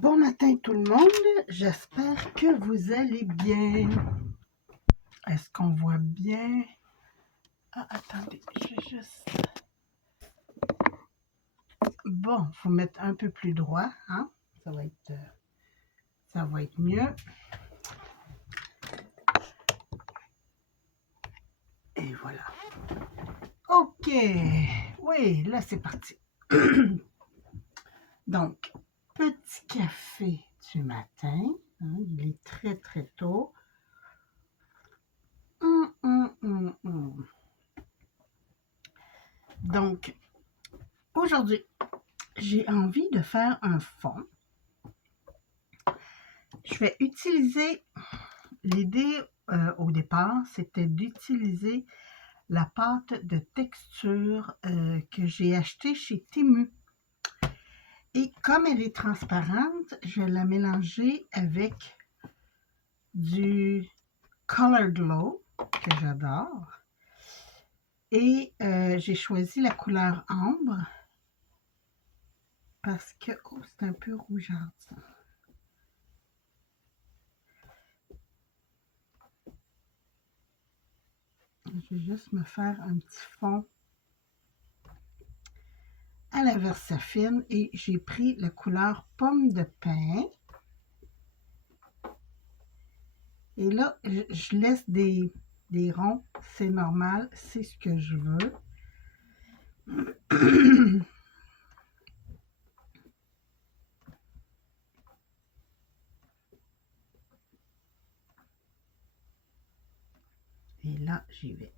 Bon matin tout le monde, j'espère que vous allez bien. Est-ce qu'on voit bien? Ah, attendez, je vais juste... Bon, il faut mettre un peu plus droit, hein? Ça va être mieux. Et voilà. OK, oui, là c'est parti. Donc, petit café du matin, hein, il est très très tôt. Donc, aujourd'hui, j'ai envie de faire un fond. Je vais utiliser, l'idée au départ, c'était d'utiliser la pâte de texture que j'ai achetée chez Temu. Et comme elle est transparente, je vais la mélanger avec du Color Glow, que j'adore. Et j'ai choisi la couleur ambre parce que c'est un peu rougeâtre. Je vais juste me faire un petit fond à la Versafine et j'ai pris la couleur pomme de pin. Et là, je laisse des ronds, c'est normal, c'est ce que je veux. Et là, j'y vais.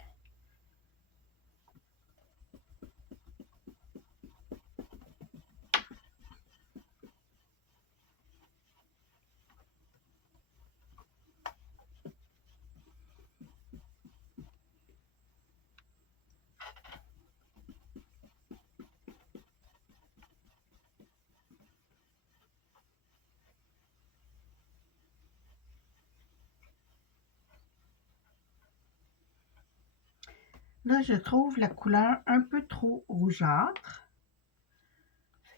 Là, je trouve la couleur un peu trop rougeâtre.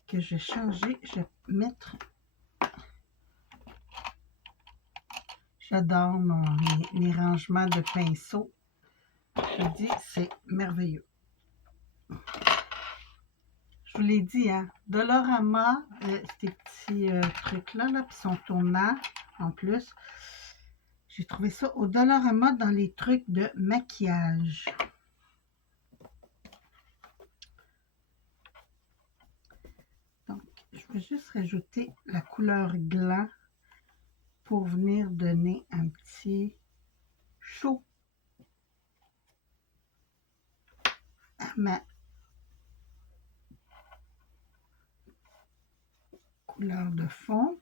Que je vais changer, je vais mettre... J'adore mes rangements de pinceaux. Je vous dis, c'est merveilleux. Je vous l'ai dit, hein, Dollarama, ces petits trucs-là, là, qui sont tournants en plus. J'ai trouvé ça au Dollarama dans les trucs de maquillage. Donc, je vais juste rajouter la couleur gland pour venir donner un petit chaud à ma couleur de fond.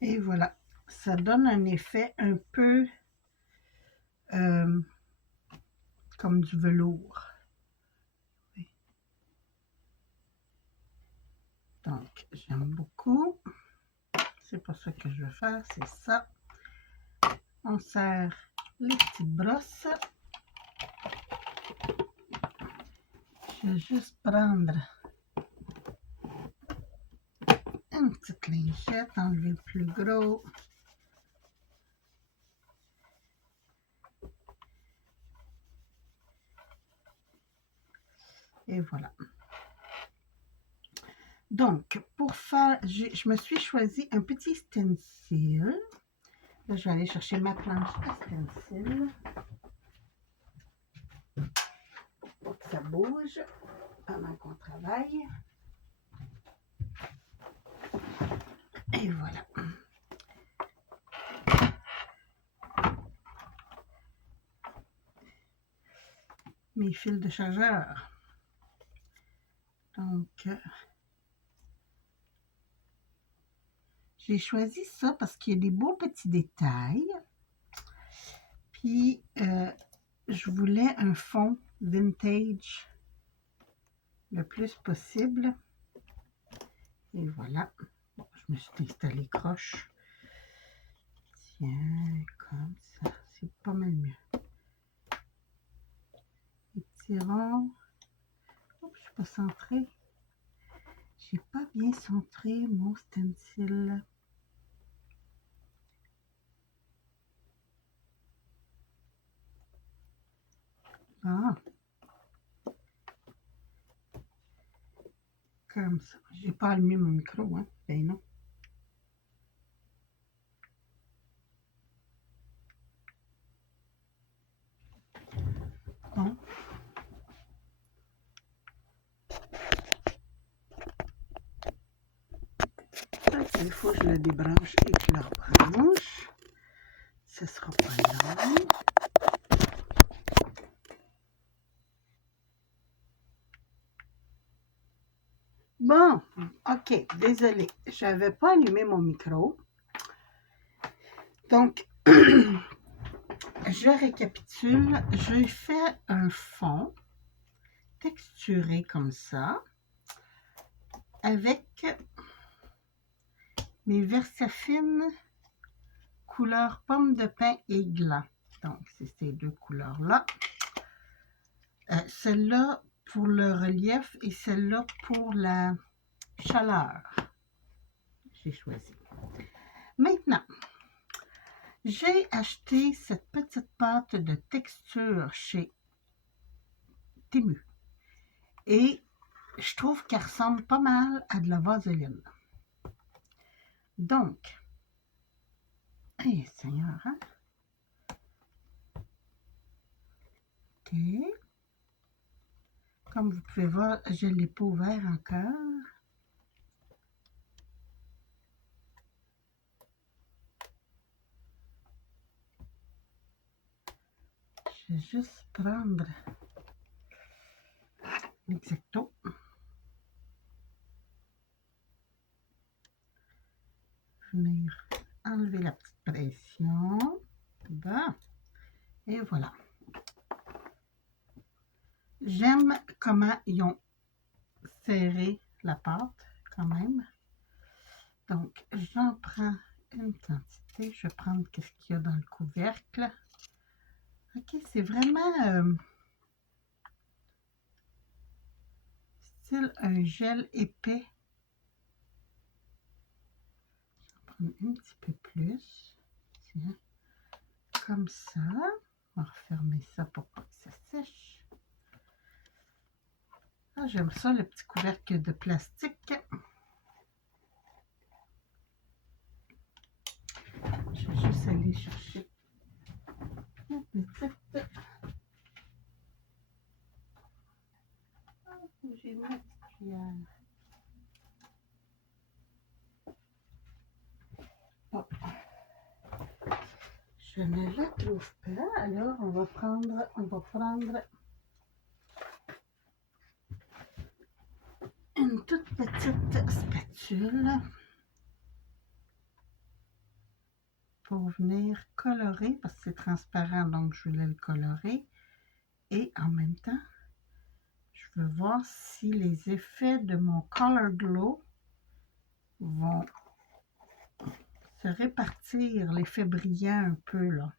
Et voilà, ça donne un effet un peu comme du velours. Donc, j'aime beaucoup. C'est pas ça que je veux faire, c'est ça. On serre les petites brosses. Je vais juste prendre une petite lingette, enlever le plus gros. Et voilà. Donc, pour faire, je me suis choisi un petit stencil. Là, je vais aller chercher ma planche à stencil. Pour que ça bouge. pendant qu'on travaille. Et voilà. Mes fils de chargeur. Donc, j'ai choisi ça parce qu'il y a des beaux petits détails. Puis, je voulais un fond vintage le plus possible. Et voilà. Bon, je me suis installé croche. Tiens, comme ça. C'est pas mal mieux. Les petits ronds. Oh, je suis pas centrée. J'ai pas bien centré mon stencil. Ah. Comme ça. J'ai pas allumé mon micro, hein? Ben non. Bon. Il faut que je le débranche et que je le rebranche. Ce sera pas long. Bon, ok, désolé, je n'avais pas allumé mon micro. Donc, je récapitule. J'ai fait un fond texturé comme ça avec mes Versafine couleur pomme de pin et gland. Donc, c'est ces deux couleurs-là. Celle-là pour le relief et celle-là pour la chaleur. J'ai choisi. Maintenant, j'ai acheté cette petite pâte de texture chez Temu. Et je trouve qu'elle ressemble pas mal à de la vaseline. Donc, Seigneur, hein? OK. Comme vous pouvez voir, je ne l'ai pas ouvert encore. Je vais juste prendre l'exacto. Venir enlever la petite pression. Bon. Et voilà. J'aime comment ils ont serré la pâte quand même. Donc, j'en prends une quantité. Je vais prendre ce qu'il y a dans le couvercle. OK, c'est vraiment style un gel épais. Je vais prendre un petit peu plus. Tiens, comme ça. On va refermer ça pour pas que ça sèche. Ah, j'aime ça, le petit couvercle de plastique. Je vais juste aller chercher une petite... Oh, j'ai ma petite cuillère. Oh. Je ne la trouve pas, alors on va prendre une toute petite spatule pour venir colorer, parce que c'est transparent, donc je voulais le colorer. Et en même temps, je veux voir si les effets de mon Color Glow vont se répartir, l'effet brillant un peu là.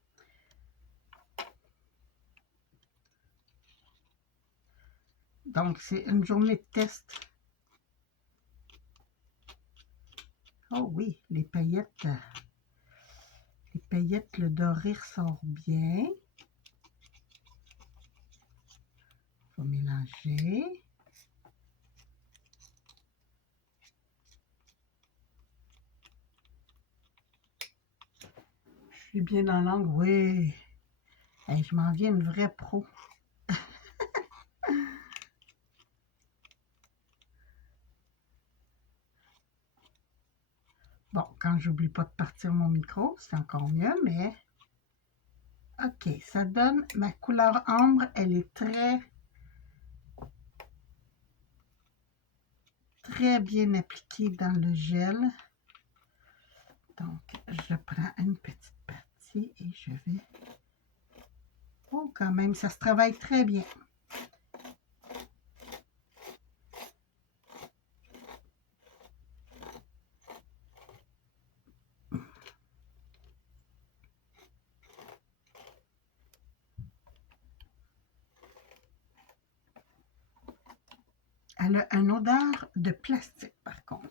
Donc, c'est une journée de test. Oh oui, les paillettes, le doré ressort bien. On va mélanger. Je suis bien dans l'angle, oui. Hey, je m'en viens une vraie pro. Bon, quand j'oublie pas de partir mon micro, c'est encore mieux, mais... OK, ça donne... Ma couleur ambre, elle est très bien appliquée dans le gel. Donc, je prends une petite partie et je vais... Oh, quand même, ça se travaille très bien. Elle a une odeur de plastique, par contre.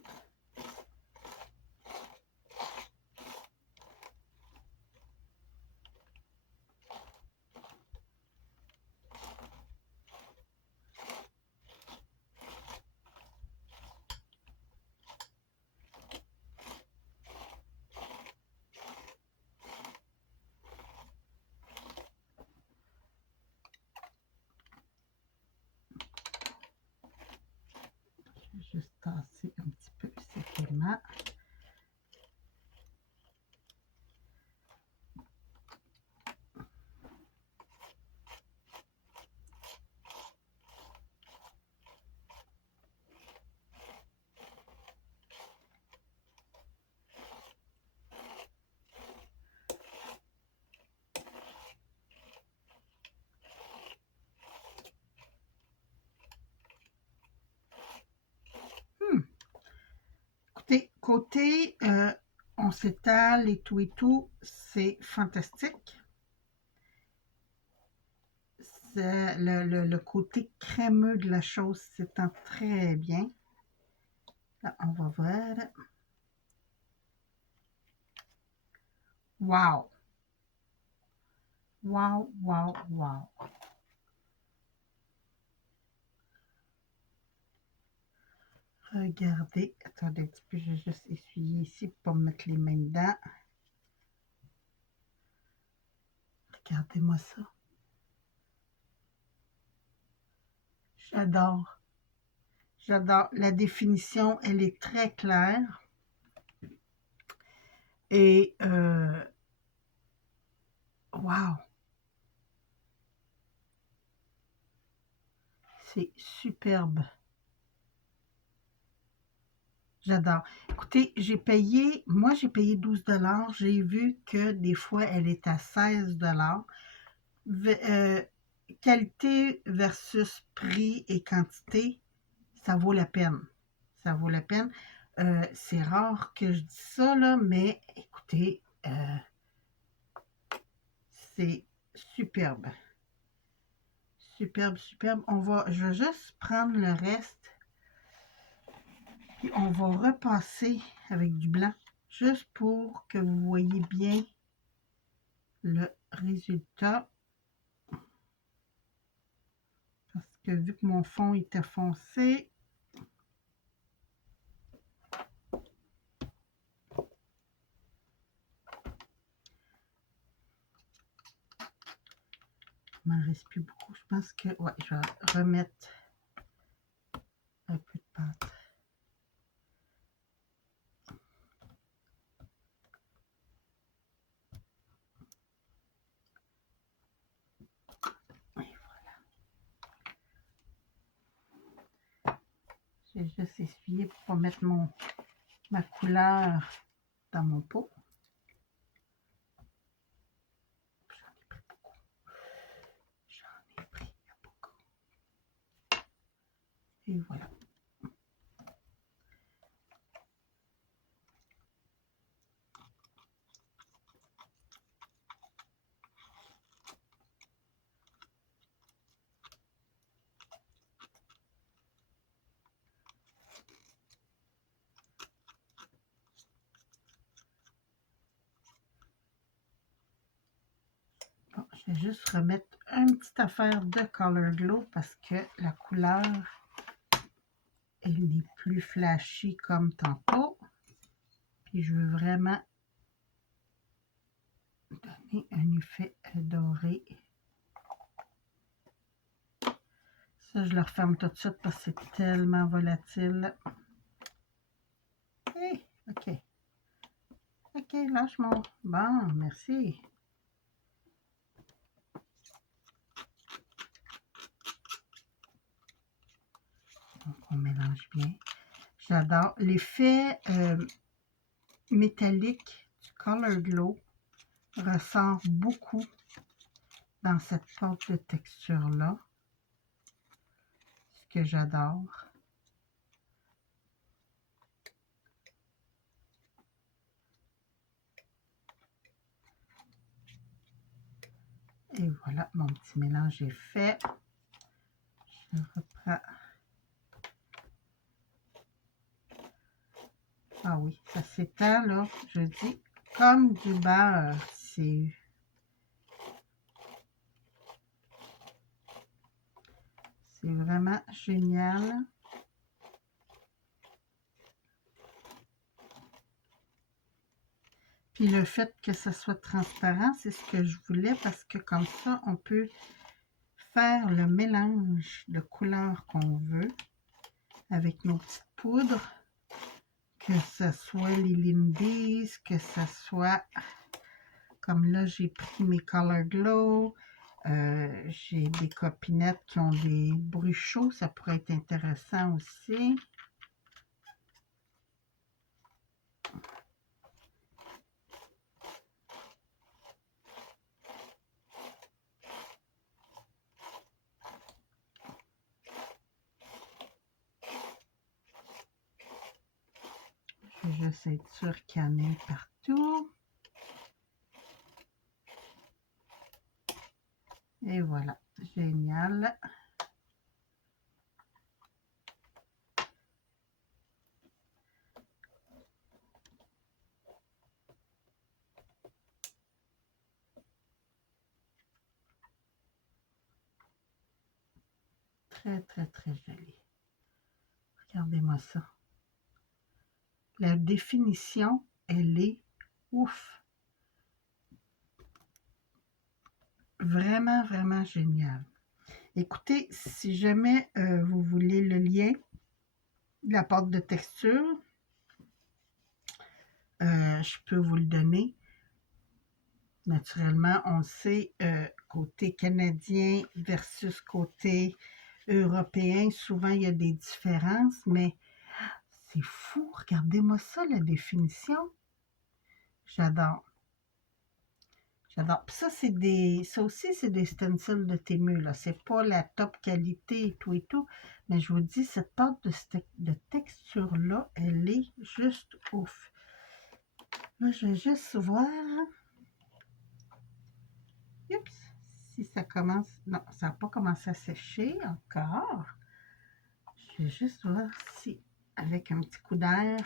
Je vais juste tasser un petit peu ces pigments. Écoutez, côté on s'étale et tout, c'est fantastique. Le côté crémeux de la chose s'étend très bien. Là, on va voir. Wow! Wow, wow, wow! Regardez, attendez un petit peu, je vais juste essuyer ici pour pas me mettre les mains dedans. Regardez-moi ça. J'adore. J'adore. La définition, elle est très claire. Et, wow! C'est superbe. J'adore. Écoutez, moi j'ai payé 12 $. J'ai vu que des fois, elle est à 16 $. Qualité versus prix et quantité, ça vaut la peine. Ça vaut la peine. C'est rare que je dise ça, là, mais écoutez, c'est superbe. Superbe, superbe. Je vais juste prendre le reste. Puis on va repasser avec du blanc, juste pour que vous voyez bien le résultat. Parce que vu que mon fond était foncé, il m'en reste plus beaucoup. Je pense que, ouais, je vais remettre un peu de pâte. Et voilà. J'ai juste essuyé pour pas mettre ma couleur dans mon pot. J'en ai pris beaucoup. J'en ai pris beaucoup. Et voilà. Bon, je vais juste remettre une petite affaire de Color Glow parce que la couleur, elle n'est plus flashy comme tantôt. Puis je veux vraiment donner un effet doré. Ça, je le referme tout de suite parce que c'est tellement volatile. Hey, OK. OK, lâche mon... Bon, merci. Donc, on mélange bien. J'adore. L'effet métallique du Color Glow ressort beaucoup dans cette pâte de texture-là. Ce que j'adore. Et voilà, mon petit mélange est fait. Je reprends. Ah oui, ça s'étend là, je dis, comme du beurre. C'est vraiment génial. Puis le fait que ça soit transparent, c'est ce que je voulais parce que comme ça, on peut faire le mélange de couleurs qu'on veut avec nos petites poudres, que ce soit les Lindy's, que ce soit comme là, j'ai pris mes Color Glow, j'ai des copinettes qui ont des bruits chauds, ça pourrait être intéressant aussi. Je vais juste être sûre qu'il y en ait partout. Et voilà, génial. Très, très, très joli. Regardez-moi ça. La définition, elle est ouf. Vraiment, vraiment génial. Écoutez, si jamais vous voulez le lien de la pâte de texture, je peux vous le donner. Naturellement, on sait, côté canadien versus côté européen, souvent il y a des différences, mais c'est fou, regardez-moi ça, la définition. J'adore. J'adore. Puis ça, ça aussi, c'est des stencils de Temu, là. C'est pas la top qualité et tout, mais je vous dis, cette pâte de texture-là, elle est juste ouf. Là, je vais juste voir. Oups, si ça commence... Non, ça n'a pas commencé à sécher encore. Je vais juste voir si, avec un petit coup d'air...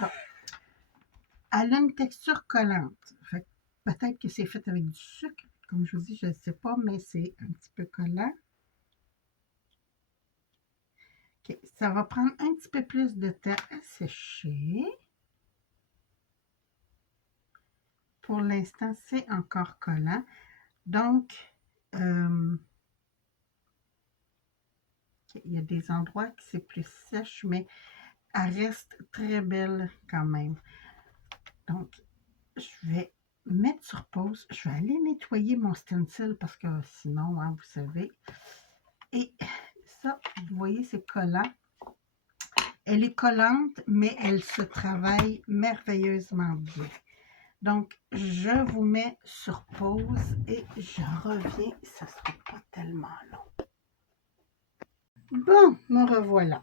Bon. Elle a une texture collante. Peut-être que c'est fait avec du sucre. Comme je vous dis, je ne sais pas, mais c'est un petit peu collant. Okay. Ça va prendre un petit peu plus de temps à sécher. Pour l'instant, c'est encore collant. Donc, il y a des endroits qui c'est plus sèche, mais elle reste très belle quand même. Donc, je vais mettre sur pause. Je vais aller nettoyer mon stencil parce que sinon, hein, vous savez. Et ça, vous voyez, c'est collant. Elle est collante, mais elle se travaille merveilleusement bien. Donc, je vous mets sur pause et je reviens. Ça ne sera pas tellement long. Bon, me revoilà.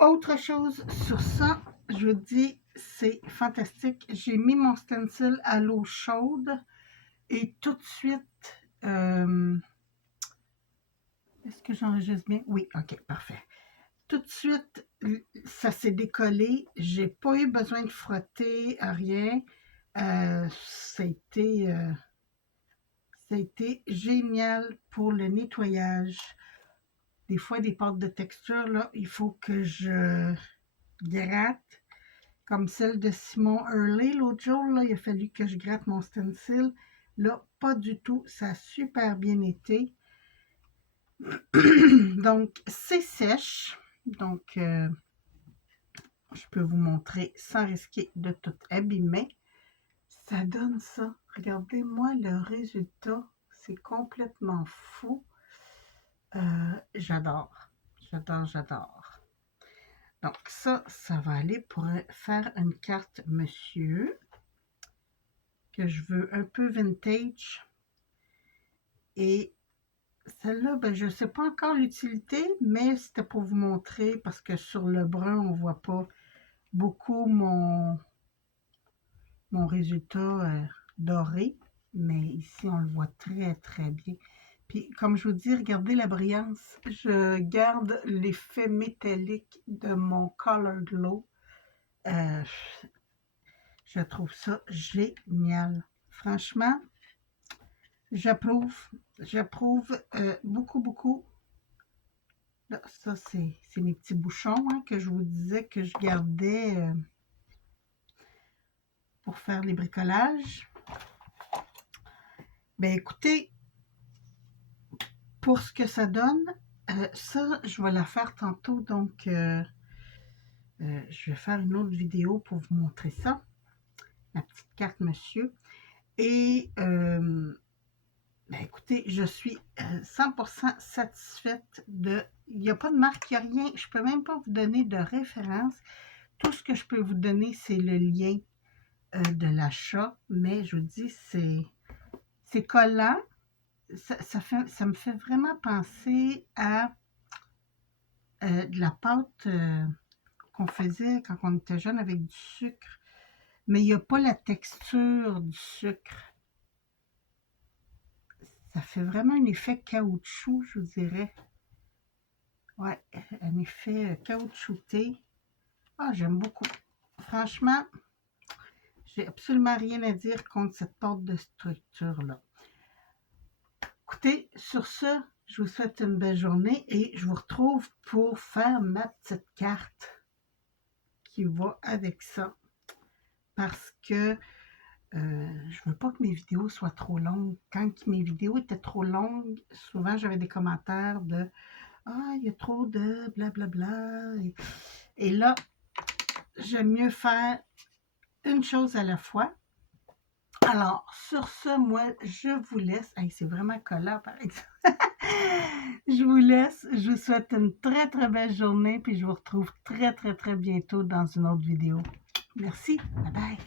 Autre chose sur ça, je vous dis, c'est fantastique. J'ai mis mon stencil à l'eau chaude et tout de suite, Est-ce que j'enregistre bien? Oui, ok, parfait. Tout de suite, ça s'est décollé. J'ai pas eu besoin de frotter à rien. Ça a été génial pour le nettoyage. Des fois, des pâtes de texture, là, il faut que je gratte. Comme celle de Simon Hurley l'autre jour, là, il a fallu que je gratte mon stencil. Là, pas du tout. Ça a super bien été. Donc, c'est sèche. Donc, je peux vous montrer sans risquer de tout abîmer. Ça donne ça. Regardez-moi le résultat. C'est complètement fou. J'adore. J'adore, j'adore. Donc, ça va aller pour faire une carte monsieur que je veux un peu vintage. Et celle-là, ben, je ne sais pas encore l'utilité, mais c'était pour vous montrer parce que sur le brun, on ne voit pas beaucoup mon résultat doré. Mais ici, on le voit très, très bien. Puis, comme je vous dis, regardez la brillance. Je garde l'effet métallique de mon Color Glow. Je trouve ça génial. Franchement, j'approuve. J'approuve beaucoup, beaucoup. Là, ça, c'est mes petits bouchons hein, que je vous disais que je gardais pour faire les bricolages. Ben écoutez, pour ce que ça donne, ça, je vais la faire tantôt. Donc, je vais faire une autre vidéo pour vous montrer ça. La petite carte monsieur. Et, ben écoutez, je suis 100% satisfaite de... Il n'y a pas de marque, il n'y a rien. Je ne peux même pas vous donner de référence. Tout ce que je peux vous donner, c'est le lien de l'achat. Mais je vous dis, c'est collant. Ça me fait vraiment penser à de la pâte qu'on faisait quand on était jeune avec du sucre. Mais il n'y a pas la texture du sucre. Ça fait vraiment un effet caoutchouc, je vous dirais. Ouais, un effet caoutchouté. Ah, j'aime beaucoup. Franchement, j'ai absolument rien à dire contre cette pâte de structure-là. Écoutez, sur ce, je vous souhaite une belle journée et je vous retrouve pour faire ma petite carte qui va avec ça. Parce que je ne veux pas que mes vidéos soient trop longues. Quand mes vidéos étaient trop longues, souvent j'avais des commentaires de « Ah, il y a trop de blablabla. » Et là, j'aime mieux faire une chose à la fois. Alors, sur ce, moi, je vous laisse. Hey, c'est vraiment collant, par exemple. Je vous laisse. Je vous souhaite une très, très belle journée. Puis je vous retrouve très, très, très bientôt dans une autre vidéo. Merci. Bye bye.